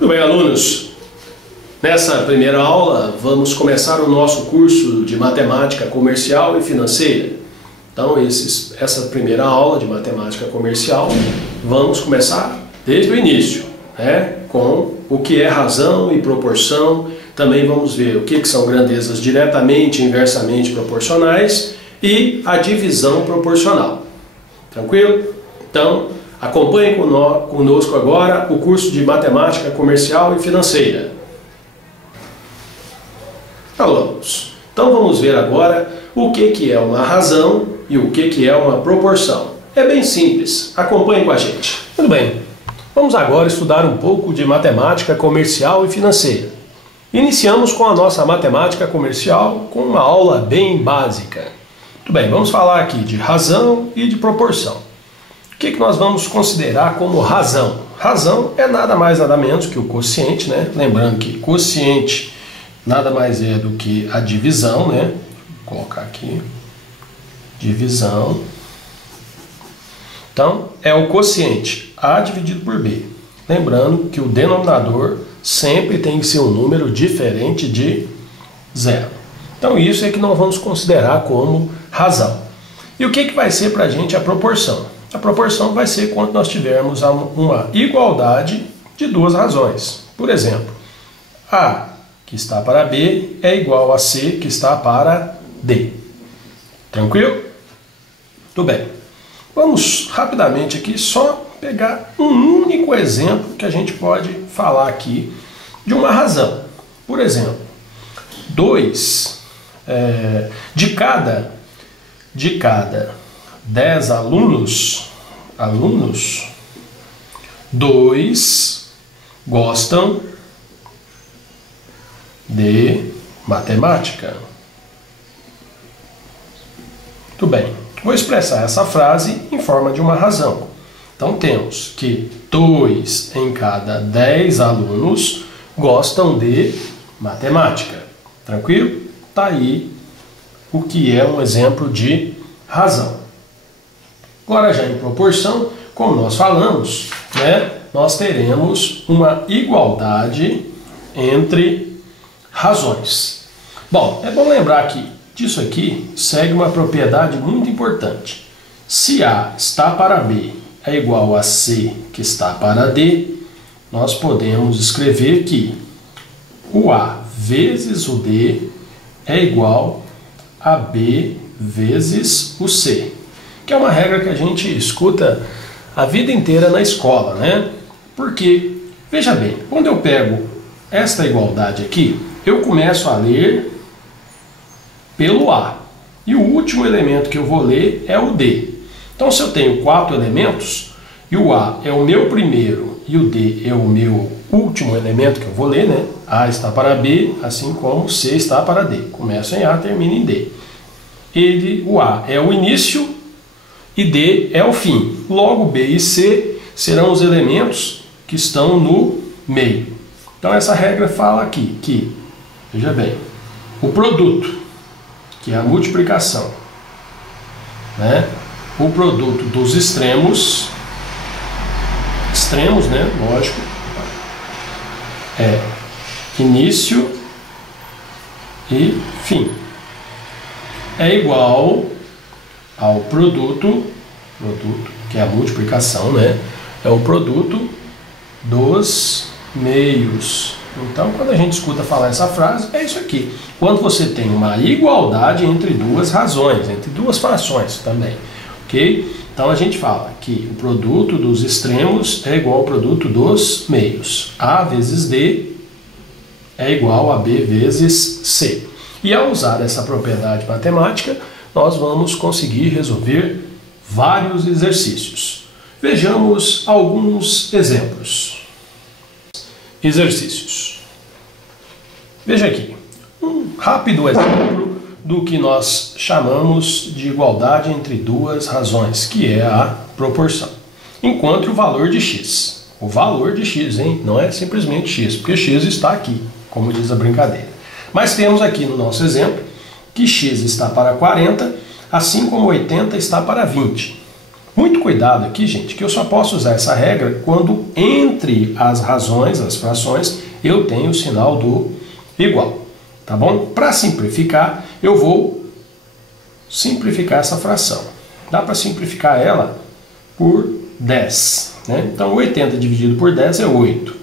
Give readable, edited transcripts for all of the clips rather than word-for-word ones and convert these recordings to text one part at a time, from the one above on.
Tudo bem, alunos? Nessa primeira aula, vamos começar o nosso curso de Matemática Comercial e Financeira. Então, essa primeira aula de Matemática Comercial, vamos começar desde o início, né? Com o que é razão e proporção. Também vamos ver o que são grandezas diretamente e inversamente proporcionais e a divisão proporcional. Tranquilo? Então, acompanhe conosco agora o curso de Matemática Comercial e Financeira. Alunos, então vamos ver agora o que é uma razão e o que é uma proporção. É bem simples, acompanhe com a gente. Tudo bem, vamos agora estudar um pouco de Matemática Comercial e Financeira. Iniciamos com a nossa Matemática Comercial com uma aula bem básica. Muito bem, vamos falar aqui de razão e de proporção. O que nós vamos considerar como razão? Razão é nada mais nada menos que o quociente, né? Lembrando que quociente nada mais é do que a divisão, né? Vou colocar aqui, divisão. Então, é o quociente A dividido por B. Lembrando que o denominador sempre tem que ser um número diferente de zero. Então, isso é que nós vamos considerar como razão. E o que vai ser para a gente a proporção? A proporção vai ser quando nós tivermos uma igualdade de duas razões. Por exemplo, A que está para B é igual a C que está para D. Tranquilo? Tudo bem. Vamos rapidamente aqui só pegar um único exemplo que a gente pode falar aqui de uma razão. Por exemplo, 2 de cada 10 alunos, 2 gostam de matemática. Muito bem, vou expressar essa frase em forma de uma razão. Então temos que 2 em cada 10 alunos gostam de matemática. Tranquilo? Tá aí o que é um exemplo de razão. Agora já em proporção, como nós falamos, né, nós teremos uma igualdade entre razões. Bom, é bom lembrar que disso aqui segue uma propriedade muito importante. Se A está para B é igual a C que está para D, nós podemos escrever que o A vezes o D é igual a B vezes o C, que é uma regra que a gente escuta a vida inteira na escola, né? Porque, veja bem, quando eu pego esta igualdade aqui, eu começo a ler pelo A. E o último elemento que eu vou ler é o D. Então, se eu tenho 4 elementos, e o A é o meu primeiro e o D é o meu último elemento que eu vou ler, né? A está para B, assim como C está para D. Começa em A, termina em D. O A é o início e D é o fim. Logo, B e C serão os elementos que estão no meio. Então, essa regra fala aqui que, veja bem, o produto, que é a multiplicação, né? O produto dos extremos, né? Lógico, é início e fim. É igual ao produto, que é a multiplicação, né? É o produto dos meios. Então, quando a gente escuta falar essa frase, é isso aqui. Quando você tem uma igualdade entre duas razões, entre duas frações também, ok? Então, a gente fala que o produto dos extremos é igual ao produto dos meios. A vezes D é igual a B vezes C. E ao usar essa propriedade matemática, nós vamos conseguir resolver vários exercícios. Vejamos alguns exemplos. Exercícios. Veja aqui, um rápido exemplo do que nós chamamos de igualdade entre duas razões, que é a proporção. Encontre o valor de x. O valor de x, hein? Não é simplesmente x, porque x está aqui, como diz a brincadeira. Mas temos aqui no nosso exemplo que x está para 40, assim como 80 está para 20. Muito cuidado aqui, gente, que eu só posso usar essa regra quando entre as razões, as frações, eu tenho o sinal do igual, tá bom? Para simplificar, eu vou simplificar essa fração. Dá para simplificar ela por 10, né? Então 80 dividido por 10 é 8.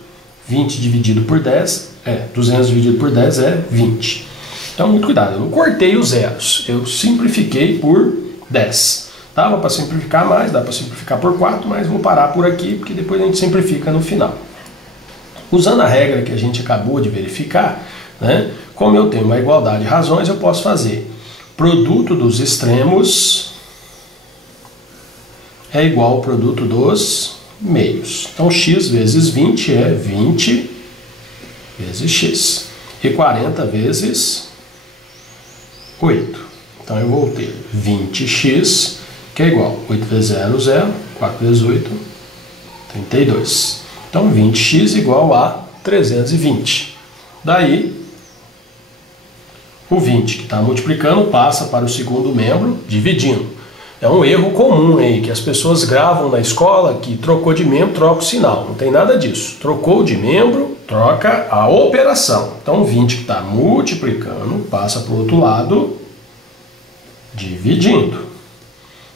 20 dividido por 10 200 dividido por 10 é 20. Então muito cuidado, eu cortei os zeros, eu simplifiquei por 10. Dava para simplificar mais, dá para simplificar por 4, mas vou parar por aqui, porque depois a gente simplifica no final. Usando a regra que a gente acabou de verificar, né, como eu tenho uma igualdade de razões, eu posso fazer produto dos extremos é igual ao produto dos meios. Então x vezes 20 é 20 vezes x. E 40 vezes 8. Então eu vou ter 20x, que é igual a 8 vezes 0, 0, 4 vezes 8, 32. Então 20x igual a 320. Daí, o 20 que está multiplicando passa para o segundo membro, dividindo. É um erro comum aí, que as pessoas gravam na escola que trocou de membro, troca o sinal. Não tem nada disso. Trocou de membro, troca a operação. Então, o 20 que está multiplicando passa para o outro lado, dividindo.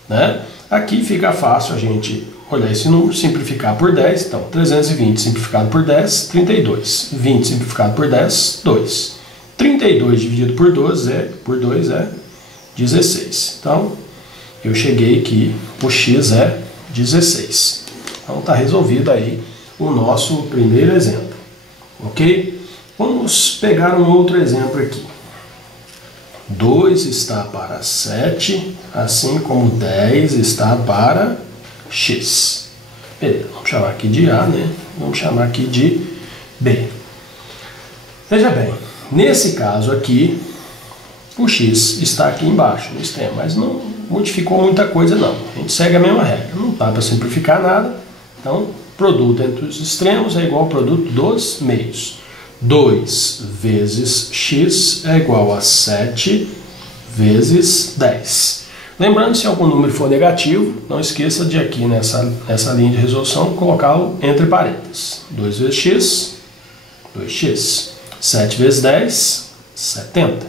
Né? Aqui fica fácil a gente olhar esse número, simplificar por 10. Então, 320 simplificado por 10, 32. 20 simplificado por 10, 2. 32 dividido por 2 é 16. Então, eu cheguei que o x é 16. Então está resolvido aí o nosso primeiro exemplo. Ok? Vamos pegar um outro exemplo aqui. 2 está para 7, assim como 10 está para x. Beleza, vamos chamar aqui de A, né? Vamos chamar aqui de B. Veja bem, nesse caso aqui, o x está aqui embaixo no extremo, mas não modificou muita coisa não. A gente segue a mesma regra. Não dá para simplificar nada. Então, produto entre os extremos é igual ao produto dos meios. 2 vezes x é igual a 7 vezes 10. Lembrando, se algum número for negativo, não esqueça de aqui nessa linha de resolução colocá-lo entre parênteses. 2 vezes x, 2x. 7 vezes 10, 70.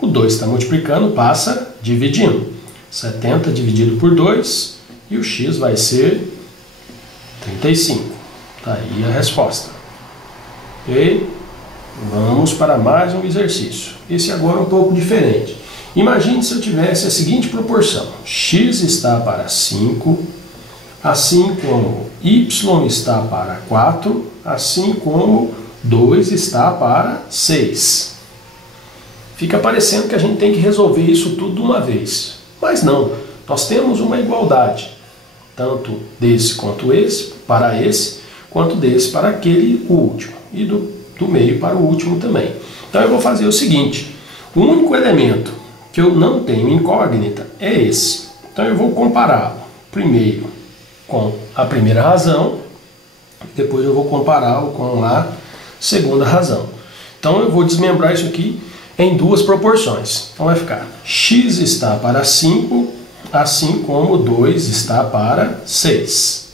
O 2 está multiplicando, passa dividindo. 70 dividido por 2 e o x vai ser 35. Está aí a resposta. Ok? Vamos para mais um exercício. Esse agora é um pouco diferente. Imagine se eu tivesse a seguinte proporção. X está para 5, assim como y está para 4, assim como 2 está para 6. Fica parecendo que a gente tem que resolver isso tudo de uma vez. Mas não, nós temos uma igualdade, tanto desse quanto esse, para esse, quanto desse para aquele último, e do meio para o último também. Então eu vou fazer o seguinte, o único elemento que eu não tenho incógnita é esse. Então eu vou compará-lo primeiro com a primeira razão, depois eu vou compará-lo com a segunda razão. Então eu vou desmembrar isso aqui em duas proporções. Então vai ficar x está para 5, assim como 2 está para 6.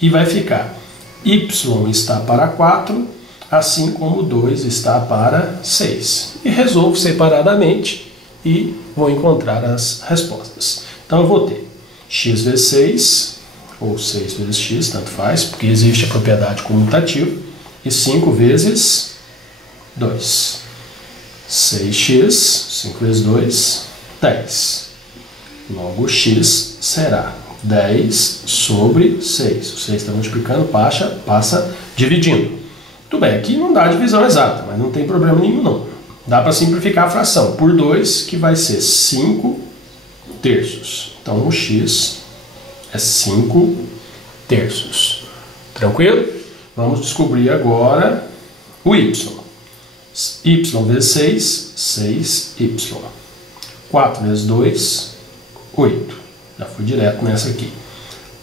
E vai ficar y está para 4, assim como 2 está para 6. E resolvo separadamente e vou encontrar as respostas. Então eu vou ter x vezes 6, ou 6 vezes x, tanto faz, porque existe a propriedade comutativa, e 5 vezes 2. 6x, 5 vezes 2, 10. Logo, x será 10 sobre 6. O 6 está multiplicando, passa dividindo. Tudo bem, aqui não dá divisão exata, mas não tem problema nenhum não. Dá para simplificar a fração por 2, que vai ser 5 terços. Então, o x é 5 terços. Tranquilo? Vamos descobrir agora o y. Y vezes 6, 6y. 4 vezes 2, 8. Já fui direto nessa aqui.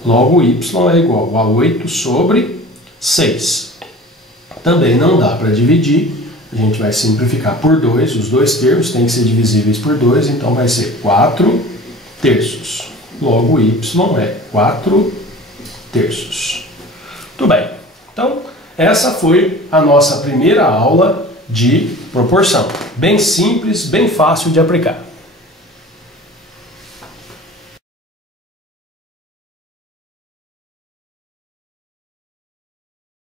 Logo, y é igual a 8 sobre 6. Também não dá para dividir. A gente vai simplificar por 2. Os dois termos têm que ser divisíveis por 2. Então, vai ser 4 terços. logo y é 4/3. Tudo bem. Então, essa foi a nossa primeira aula de proporção. Bem simples, bem fácil de aplicar.